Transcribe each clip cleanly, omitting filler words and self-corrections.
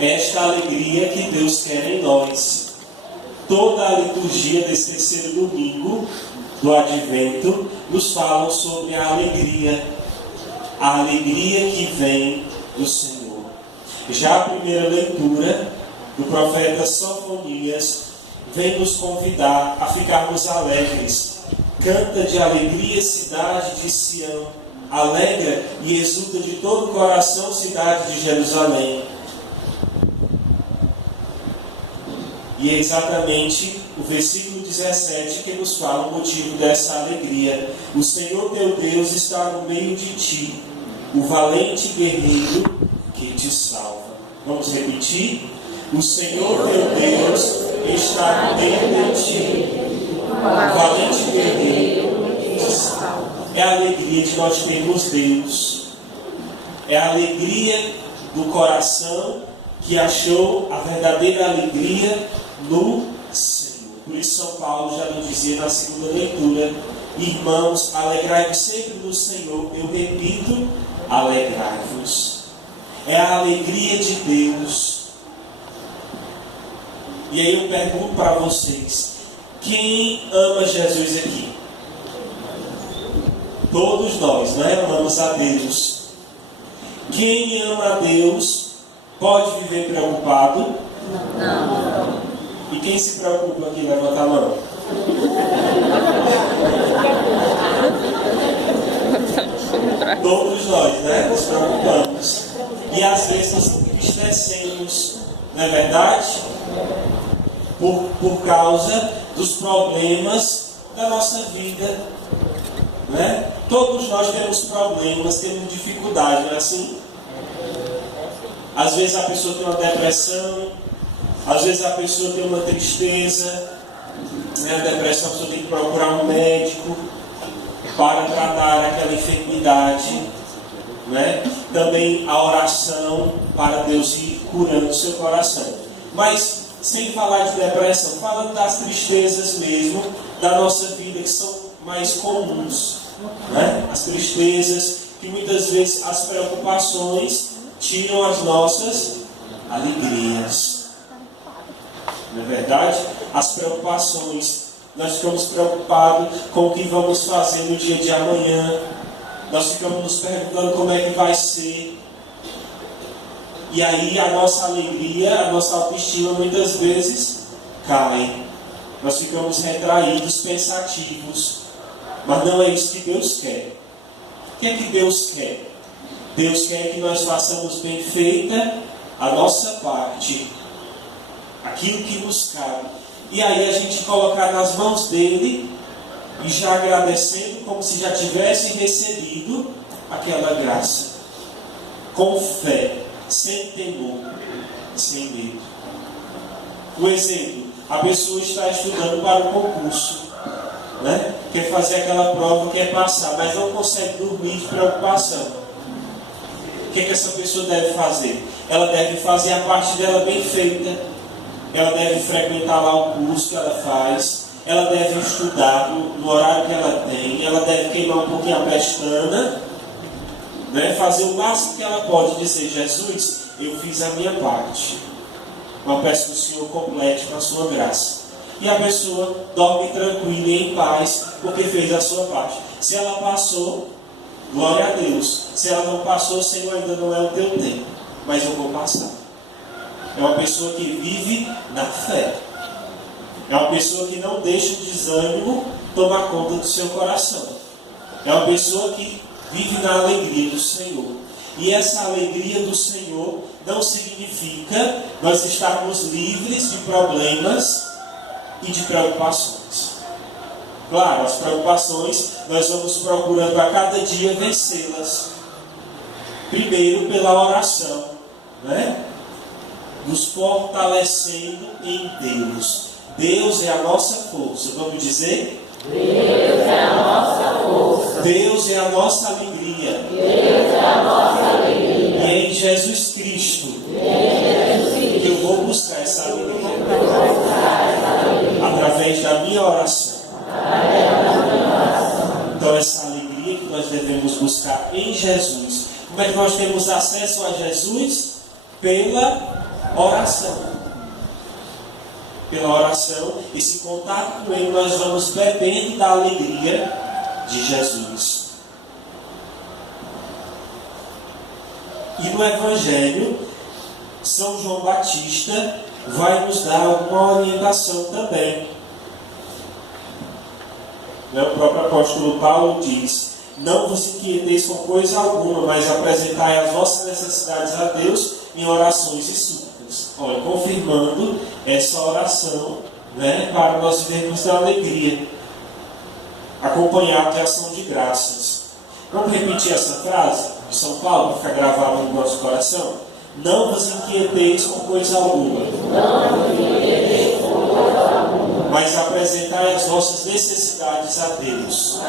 esta alegria que Deus quer em nós. Toda a liturgia desse terceiro domingo do Advento nos fala sobre a alegria que vem do Senhor. Já a primeira leitura do profeta Sofonias vem nos convidar a ficarmos alegres. Canta de alegria, cidade de Sião, alegra e exulta de todo o coração, cidade de Jerusalém. E é exatamente o versículo 17 que nos fala o motivo dessa alegria. O Senhor teu Deus está no meio de ti, o valente guerreiro que te salva. Vamos repetir? O Senhor teu Deus está no meio de ti, o valente guerreiro que te salva. É a alegria de nós termos Deus. É a alegria do coração que achou a verdadeira alegria no Senhor. Por isso São Paulo já nos dizia na segunda leitura: irmãos, alegrai-vos sempre no Senhor. Eu repito, alegrai-vos. É a alegria de Deus. E aí eu pergunto para vocês: quem ama Jesus aqui? Todos nós, né? Amamos a Deus. Quem ama a Deus pode viver preocupado? Não. E quem se preocupa aqui, levanta a mão. Todos nós, né? Nos preocupamos. E às vezes nos entristecemos, não é verdade? Por causa dos problemas da nossa vida, né? Todos nós temos problemas, temos dificuldade, não é assim? Às vezes a pessoa tem uma depressão, às vezes a pessoa tem uma tristeza, né? A depressão, a pessoa tem que procurar um médico para tratar aquela enfermidade, né? Também a oração para Deus ir curando o seu coração. Mas sem falar de depressão, falando das tristezas mesmo da nossa vida, que são mais comuns, né? As tristezas, que muitas vezes as preocupações tiram as nossas alegrias. Não é verdade? As preocupações, nós ficamos preocupados com o que vamos fazer no dia de amanhã. Nós ficamos nos perguntando como é que vai ser. E aí a nossa alegria, a nossa autoestima muitas vezes cai. Nós ficamos retraídos, pensativos. Mas não é isso que Deus quer. O que é que Deus quer? Deus quer que nós façamos bem feita a nossa parte, aquilo que nos cabe. E aí a gente colocar nas mãos dele e já agradecendo como se já tivesse recebido aquela graça. Com fé, sem temor, sem medo. Um exemplo: a pessoa está estudando para um concurso, né? Quer fazer aquela prova, quer passar, mas não consegue dormir de preocupação. O que essa pessoa deve fazer? Ela deve fazer a parte dela bem feita. Ela deve frequentar lá o curso que ela faz. Ela deve estudar no horário que ela tem. Ela deve queimar um pouquinho a pestana, né? Fazer o máximo que ela pode, dizer: Jesus, eu fiz a minha parte. Eu peço que o Senhor complete com a sua graça. E a pessoa dorme tranquila e em paz, porque fez a sua parte. Se ela passou, glória a Deus. Se ela não passou, Senhor, ainda não é o teu tempo, mas eu vou passar. É uma pessoa que vive na fé. É uma pessoa que não deixa o desânimo tomar conta do seu coração. É uma pessoa que vive na alegria do Senhor. E essa alegria do Senhor não significa nós estarmos livres de problemas e de preocupações. Claro, as preocupações nós vamos procurando a cada dia vencê-las. Primeiro pela oração, né? Nos fortalecendo em Deus. Deus é a nossa força. Vamos dizer? Deus é a nossa força. Deus é a nossa alegria. Deus é a nossa alegria. E é em Jesus Cristo que eu vou buscar essa alegria. Através da minha oração. Então essa alegria que nós devemos buscar em Jesus. Como é que nós temos acesso a Jesus? Pela oração. Pela oração, esse contato com Ele, nós vamos bebendo da alegria de Jesus. E no Evangelho, São João Batista vai nos dar alguma orientação também. O próprio apóstolo Paulo diz: não vos inquieteis com coisa alguma, mas apresentai as vossas necessidades a Deus em orações e súplicas. Olha, confirmando essa oração, para nós vivermos da alegria, acompanhado de ação de graças. Vamos repetir essa frase de São Paulo, para ficar gravada no nosso coração? Não vos inquieteis com coisa alguma, mas apresentai as vossas necessidades a Deus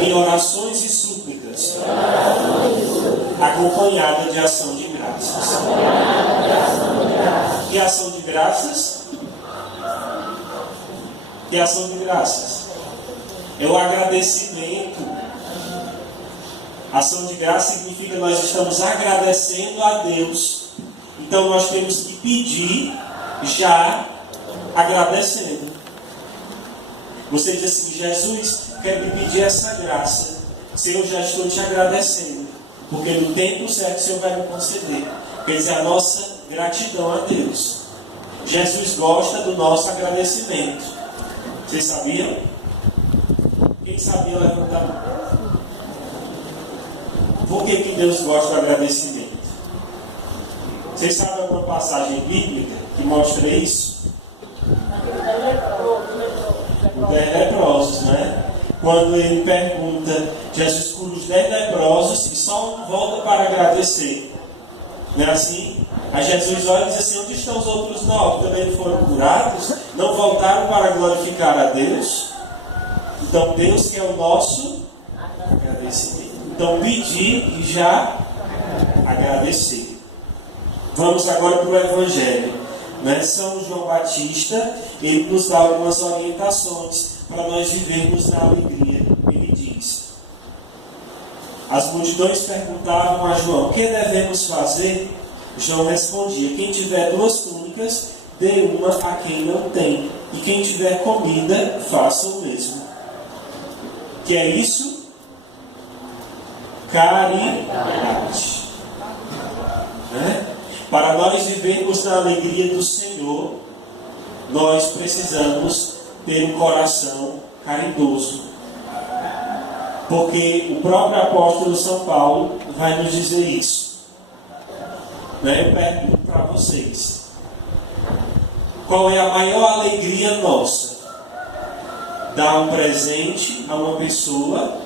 em orações e súplicas, acompanhada de ação de graças. Que ação de graças? Que ação de graças? É o agradecimento. Ação de graça significa que nós estamos agradecendo a Deus. Então nós temos que pedir já agradecendo. Você diz assim: Jesus, quero me pedir essa graça. Senhor, já estou te agradecendo, porque no tempo certo o Senhor vai me conceder. Quer dizer, a nossa gratidão a Deus. Jesus gosta do nosso agradecimento. Vocês sabiam? Quem sabia, levanta a mão. Por que Deus gosta do agradecimento? Vocês sabem alguma passagem bíblica que mostra isso? O 10 leprosos, Quando ele pergunta, Jesus cura os 10 leprosos e só volta para agradecer. Não é assim? Aí Jesus olha e diz assim: onde estão os outros 9? Também foram curados? Não voltaram para glorificar a Deus? Então Deus quer o nosso agradecimento. Então pedir e já agradecer. Vamos agora para o Evangelho. São João Batista, ele nos dá algumas orientações para nós vivermos na alegria. Ele diz: as multidões perguntavam a João: o que devemos fazer? João respondia: quem tiver 2 túnicas, dê uma a quem não tem, e quem tiver comida, faça o mesmo. Que é isso? Caridade. Para nós vivermos na alegria do Senhor, nós precisamos ter um coração caridoso. Porque o próprio apóstolo São Paulo vai nos dizer isso. Eu pergunto para vocês: qual é a maior alegria nossa? Dar um presente a uma pessoa?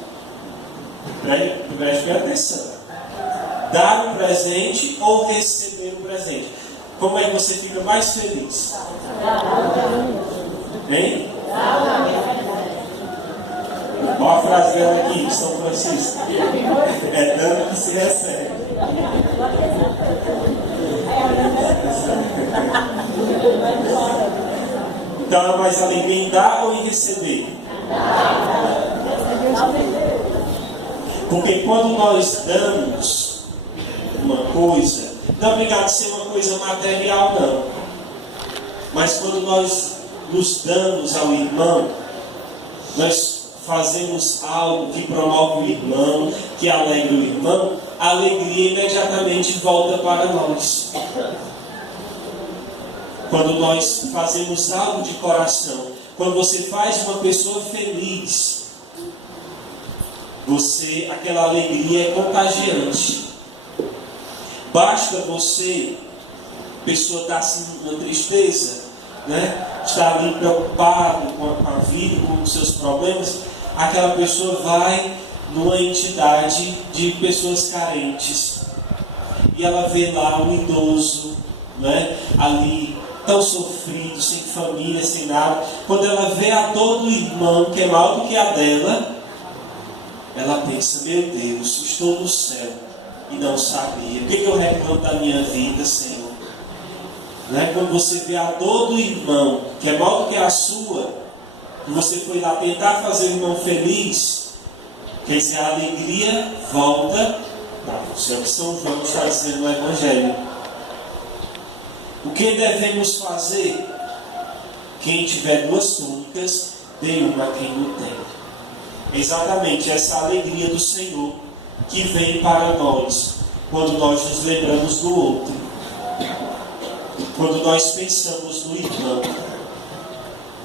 Preste atenção. Dar um presente ou receber um presente? Como é que você fica mais feliz? Hein? Olha a frase dela aqui, de São Francisco: é dando que se recebe. Então é mais alegria em dar ou em receber? Porque quando nós damos uma coisa, não é obrigado a ser uma coisa material, não. Mas quando nós nos damos ao irmão, nós fazemos algo que promove o irmão, que alegra o irmão, a alegria imediatamente volta para nós. Quando nós fazemos algo de coração, quando você faz uma pessoa feliz, aquela alegria é contagiante. Basta você, a pessoa está assim numa tristeza, está ali preocupado com a vida, com os seus problemas, aquela pessoa vai numa entidade de pessoas carentes e ela vê lá um idoso, ali tão sofrido, sem família, sem nada. Quando ela vê a dor do irmão, que é maior do que a dela, ela pensa: meu Deus, estou no céu e não sabia. Por que eu reclamo da minha vida, Senhor? Quando você vê a dor do irmão, que é maior do que a sua, e você foi lá tentar fazer o irmão feliz, quer dizer, a alegria volta Isso é o que São João está dizendo no Evangelho. O que devemos fazer? Quem tiver 2 túnicas, dê uma a quem não tem. Exatamente essa alegria do Senhor que vem para nós quando nós nos lembramos do outro, quando nós pensamos no irmão.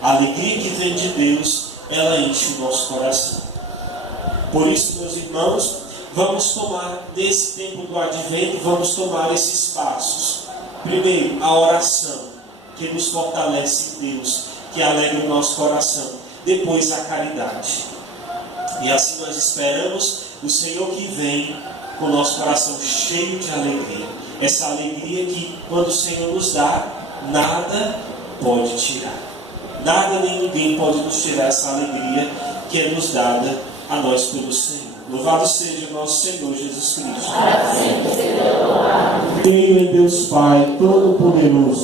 A alegria que vem de Deus, ela enche o nosso coração. Por isso, meus irmãos, vamos tomar nesse tempo do Advento, vamos tomar esses passos. Primeiro, a oração, que nos fortalece em Deus, que alegra o nosso coração. Depois, a caridade. E assim nós esperamos o Senhor que vem com o nosso coração cheio de alegria. Essa alegria que, quando o Senhor nos dá, nada pode tirar. Nada nem ninguém pode nos tirar essa alegria que é nos dada a nós pelo Senhor. Louvado seja o nosso Senhor Jesus Cristo. Para sempre seja louvado. Creio em Deus Pai Todo-Poderoso,